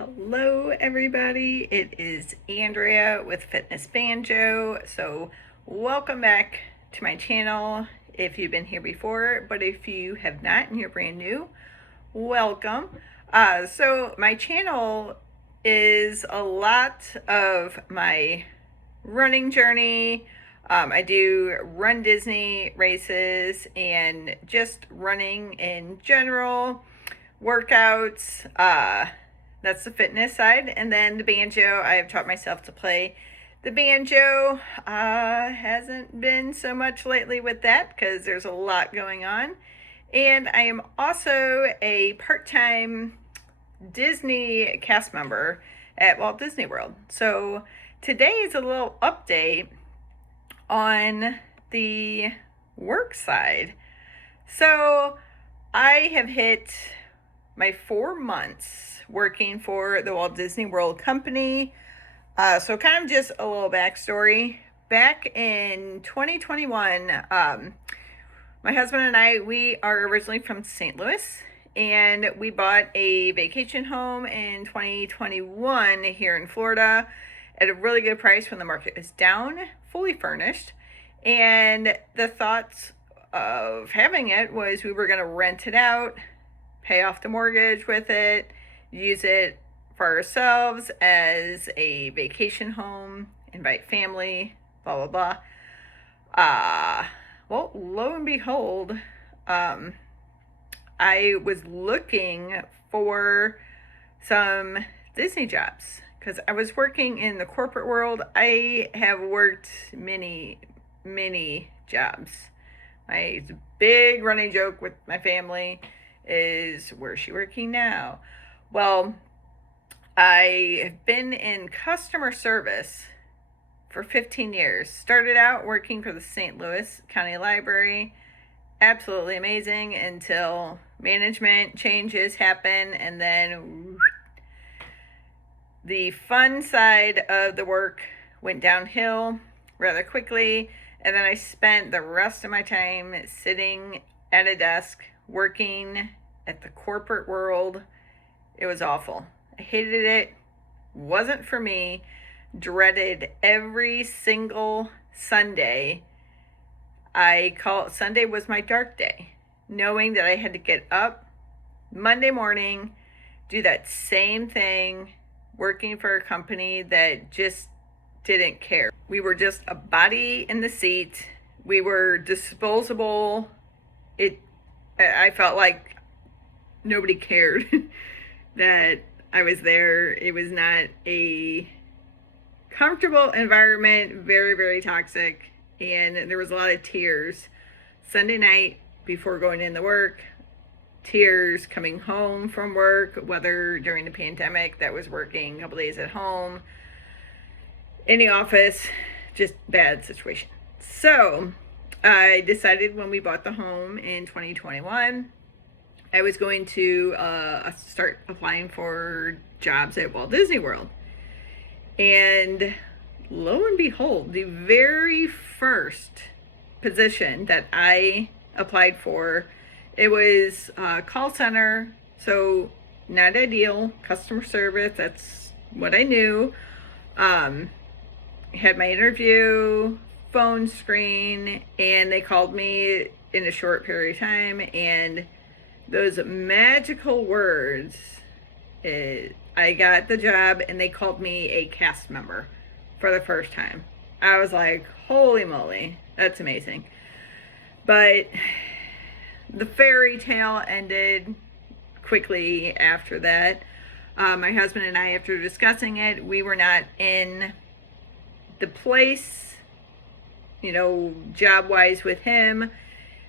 Hello everybody, it is Andrea with Fitness Banjo. So welcome back to my channel if you've been here before, but if you have not and you're brand new, welcome. So my channel is a lot of my running journey. I do run Disney races and just running in general, workouts, that's the fitness side. And then the banjo, I have taught myself to play the banjo. Hasn't been so much lately with that because there's a lot going on. And I am also a part-time Disney cast member at Walt Disney World. So today is a little update on the work side. So I have hit my 4 months working for the Walt Disney World company. So kind of just a little backstory. Back in 2021, my husband and I, we are originally from St. Louis, and we bought a vacation home in 2021 here in Florida at a really good price when the market was down, fully furnished. And the thoughts of having it was we were going to rent it out, pay off the mortgage with it, use it for ourselves as a vacation home, invite family, blah, blah, blah. Well, lo and behold, I was looking for some Disney jobs because I was working in the corporate world. I have worked many jobs. My big running joke with my family is, where's she working now? Well, I have been in customer service for 15 years. Started out working for the St. Louis County Library. Absolutely amazing until management changes happen, and then the fun side of the work went downhill rather quickly, and then I spent the rest of my time sitting at a desk working at the corporate world. It was awful. I hated it. Wasn't for me. Dreaded every single Sunday. Sunday was my dark day, knowing that I had to get up Monday morning, do that same thing, working for a company that just didn't care. We were just a body in the seat. We were disposable. I felt like nobody cared that I was there. It was not a comfortable environment, very toxic, and there was a lot of tears Sunday night before going into work, tears coming home from work, whether during the pandemic that was working a couple days at home, in the office, just bad situation. So I decided when we bought the home in 2021, I was going to start applying for jobs at Walt Disney World. And lo and behold, the very first position that I applied for, it was call center, so not ideal, customer service, that's what I knew. Had my interview, phone screen, and they called me in a short period of time, and those magical words, I got the job, and they called me a cast member for the first time. I was like, holy moly, that's amazing. But the fairy tale ended quickly after that. My husband and I, after discussing it, we were not in the place, job-wise with him,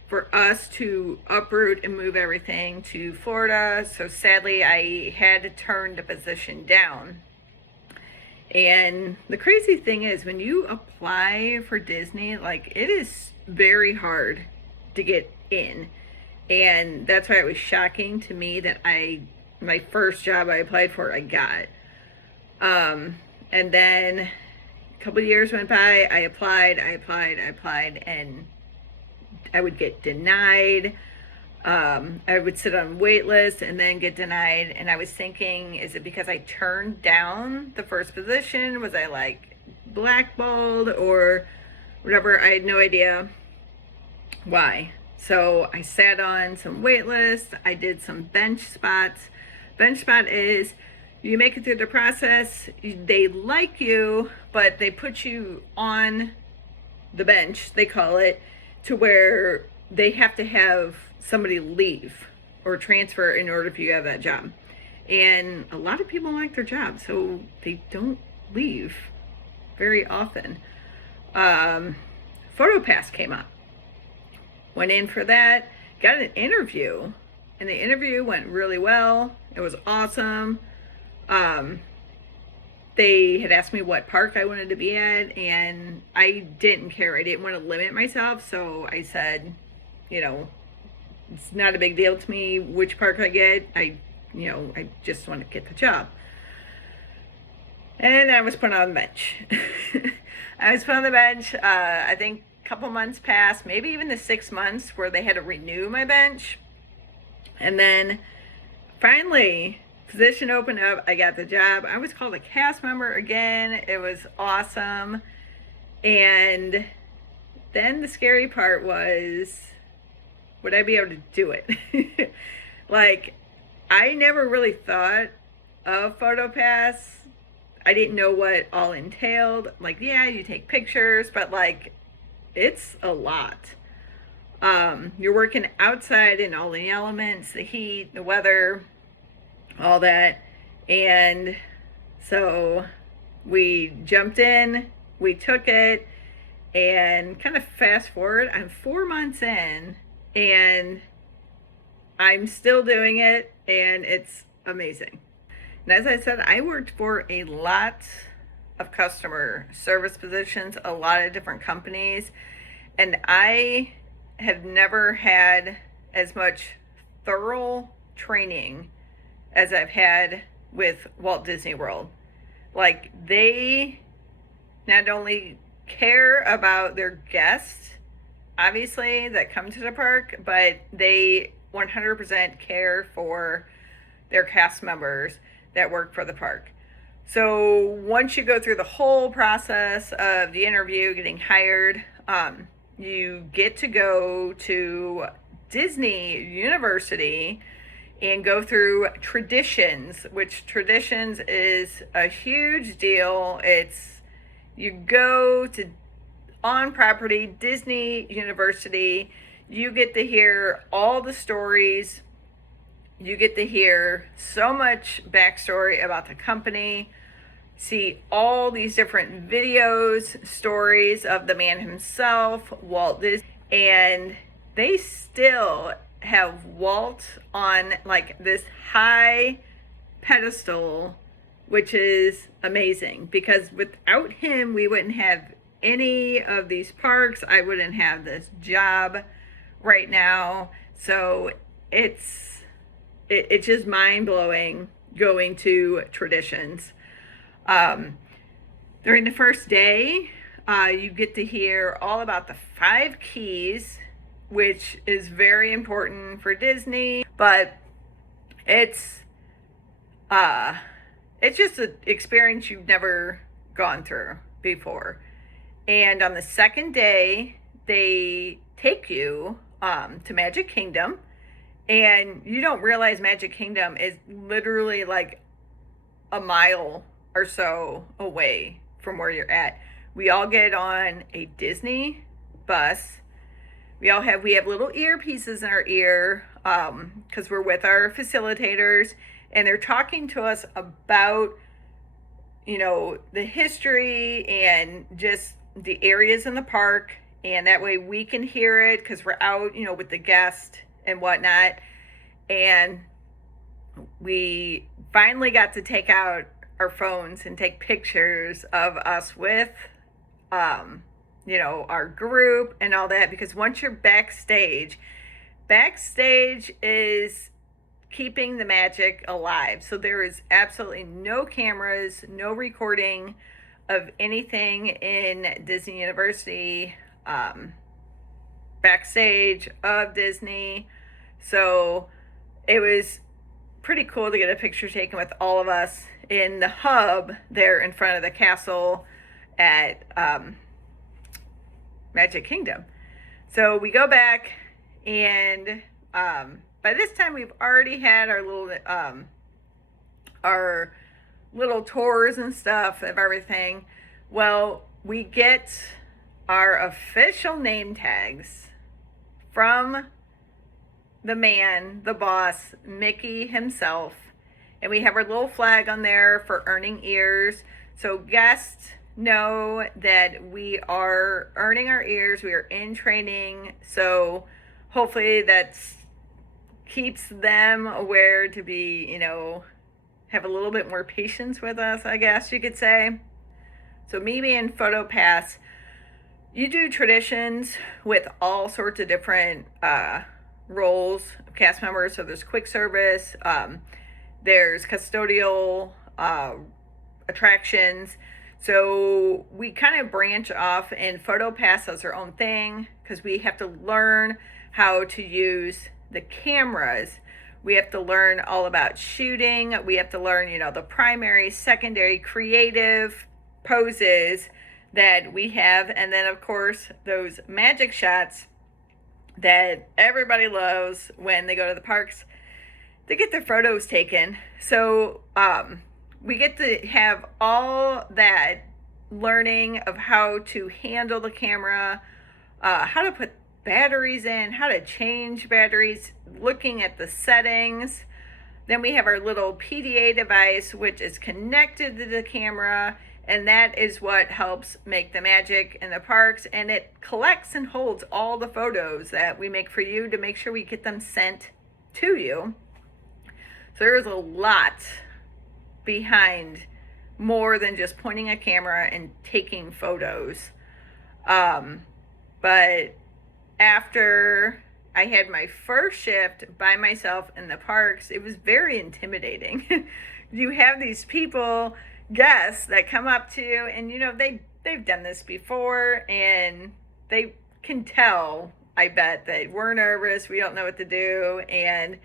for us to uproot and move everything to Florida. So sadly, I had to turn the position down. And the crazy thing is, when you apply for Disney, it is very hard to get in. And that's why it was shocking to me that my first job I applied for, I got. And then a couple of years went by, I applied, and I would get denied. I would sit on wait lists and then get denied. And I was thinking, is it because I turned down the first position? Was I like blackballed or whatever? I had no idea why. So I sat on some wait lists. I did some bench spots. Bench spot is you make it through the process. They like you, but they put you on the bench, they call it, to where they have to have somebody leave or transfer in order for you to have that job. And a lot of people like their job, so they don't leave very often. PhotoPass came up. Went in for that, got an interview, and the interview went really well. It was awesome. They had asked me what park I wanted to be at, and I didn't care. I didn't want to limit myself, so I said, it's not a big deal to me which park I get. I just want to get the job. And I was put on the bench. I was put on the bench. I think a couple months passed, maybe even the 6 months where they had to renew my bench. And then finally, position opened up. I got the job. I was called a cast member again. It was awesome. And then the scary part was, would I be able to do it? Like, I never really thought of PhotoPass. I didn't know what all entailed. Like, yeah, you take pictures, but like, it's a lot. You're working outside in all the elements, the heat, the weather, all that. And so we jumped in, we took it, and kind of fast forward, I'm 4 months in and I'm still doing it, and it's amazing. And as I said, I worked for a lot of customer service positions, a lot of different companies, and I have never had as much thorough training as I've had with Walt Disney World. Like, they not only care about their guests, obviously, that come to the park, but they 100% care for their cast members that work for the park. So once you go through the whole process of the interview, getting hired, you get to go to Disney University and go through traditions, which traditions is a huge deal. It's, you go to on property Disney University, you get to hear all the stories, you get to hear so much backstory about the company, see all these different videos, stories of the man himself, Walt Disney, and they still have Walt on like this high pedestal, which is amazing, because without him, we wouldn't have any of these parks. I wouldn't have this job right now. So it's just mind-blowing going to traditions. During the first day, you get to hear all about the 5 keys, which is very important for Disney, but it's just an experience you've never gone through before. And on the second day, they take you to Magic Kingdom, and you don't realize Magic Kingdom is literally like a mile or so away from where you're at. We all get on a Disney bus. We have little earpieces in our ear because we're with our facilitators, and they're talking to us about, the history and just the areas in the park, and that way we can hear it because we're out, with the guest and whatnot. And we finally got to take out our phones and take pictures of us with our group and all that, because once you're backstage is keeping the magic alive. So there is absolutely no cameras, no recording of anything in Disney University backstage of Disney. So it was pretty cool to get a picture taken with all of us in the hub there in front of the castle at Magic Kingdom. So we go back, and by this time we've already had our little tours and stuff of everything. Well, we get our official name tags from the man, the boss, Mickey himself. And we have our little flag on there for earning ears. So guests know that we are earning our ears. We are in training. So hopefully that keeps them aware to be, have a little bit more patience with us, I guess you could say. So me being PhotoPass, you do traditions with all sorts of different roles of cast members. So there's quick service, there's custodial attractions. So we kind of branch off, and PhotoPass does their own thing because we have to learn how to use the cameras. We have to learn all about shooting. We have to learn, the primary, secondary, creative poses that we have. And then, of course, those magic shots that everybody loves when they go to the parks to get their photos taken. So we get to have all that learning of how to handle the camera, how to put batteries in, how to change batteries, looking at the settings. Then we have our little PDA device, which is connected to the camera, and that is what helps make the magic in the parks. And it collects and holds all the photos that we make for you to make sure we get them sent to you. So there's a lot behind more than just pointing a camera and taking photos. But after I had my first shift by myself in the parks, it was very intimidating. You have these people, guests, that come up to you, and they've done this before, and they can tell, I bet, that we're nervous, we don't know what to do. And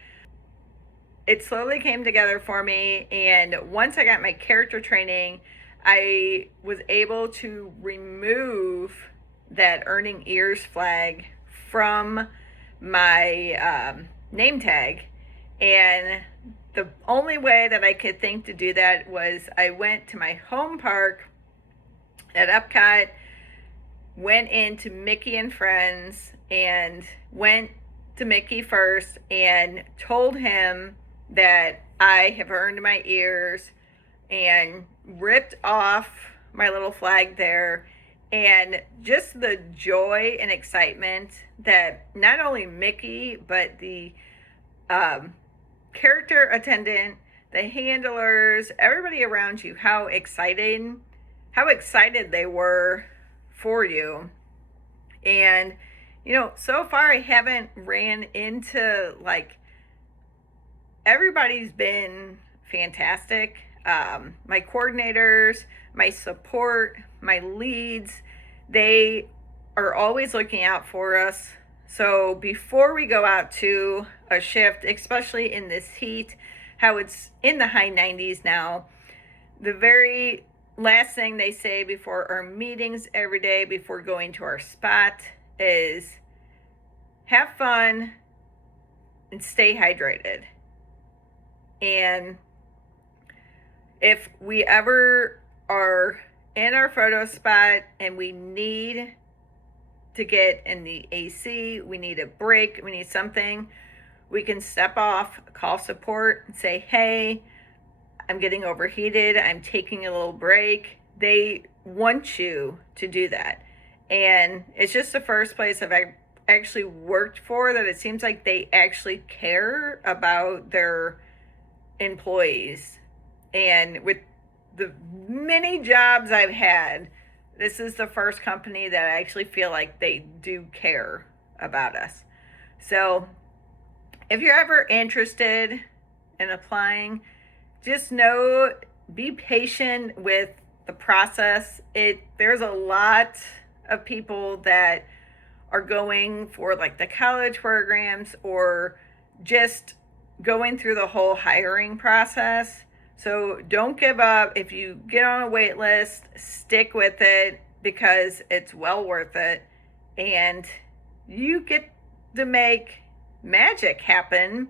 it slowly came together for me, and once I got my character training, I was able to remove that earning ears flag from my name tag. And the only way that I could think to do that was I went to my home park at Epcot, went into Mickey and Friends, and went to Mickey first and told him that I have earned my ears, and ripped off my little flag there. And just the joy and excitement that not only Mickey, but the character attendant, the handlers, everybody around you, how excited they were for you. And so far I haven't ran into, everybody's been fantastic. My coordinators, my support, my leads, they are always looking out for us. So before we go out to a shift, especially in this heat, how it's in the high 90s now, the very last thing they say before our meetings every day, before going to our spot, is have fun and stay hydrated. And if we ever are in our photo spot and we need to get in the AC, we need a break, we need something, we can step off, call support, and say, hey, I'm getting overheated, I'm taking a little break. They want you to do that. And it's just the first place I've actually worked for that it seems like they actually care about their employees. And with the many jobs I've had, this is the first company that I actually feel like they do care about us. So if you're ever interested in applying, just know, be patient with the process. There's a lot of people that are going for the college programs or just going through the whole hiring process. So don't give up. If you get on a wait list, stick with it because it's well worth it. And you get to make magic happen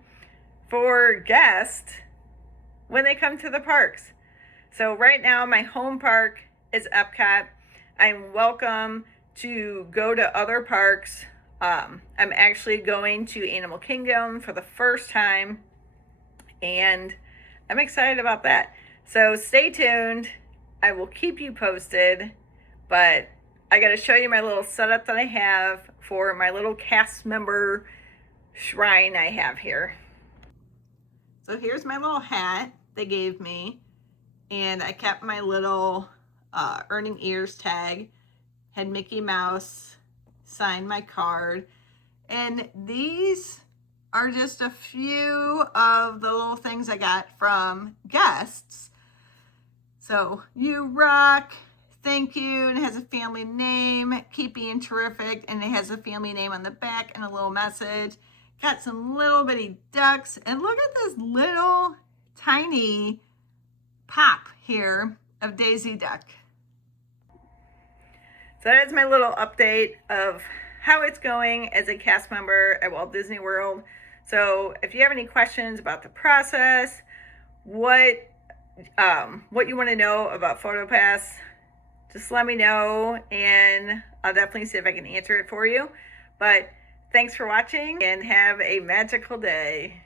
for guests when they come to the parks. So right now my home park is Epcot. I'm welcome to go to other parks. I'm actually going to Animal Kingdom for the first time, and I'm excited about that. So stay tuned. I will keep you posted, but I got to show you my little setup that I have for my little cast member shrine I have here. So here's my little hat they gave me, and I kept my little earning ears tag, had Mickey Mouse sign my card, and these are just a few of the little things I got from guests. So you rock, thank you, and it has a family name, keep being terrific, and it has a family name on the back and a little message. Got some little bitty ducks, and look at this little tiny pop here of Daisy Duck. So that is my little update of how it's going as a cast member at Walt Disney World. So if you have any questions about the process, what you want to know about PhotoPass, just let me know, and I'll definitely see if I can answer it for you. But thanks for watching, and have a magical day.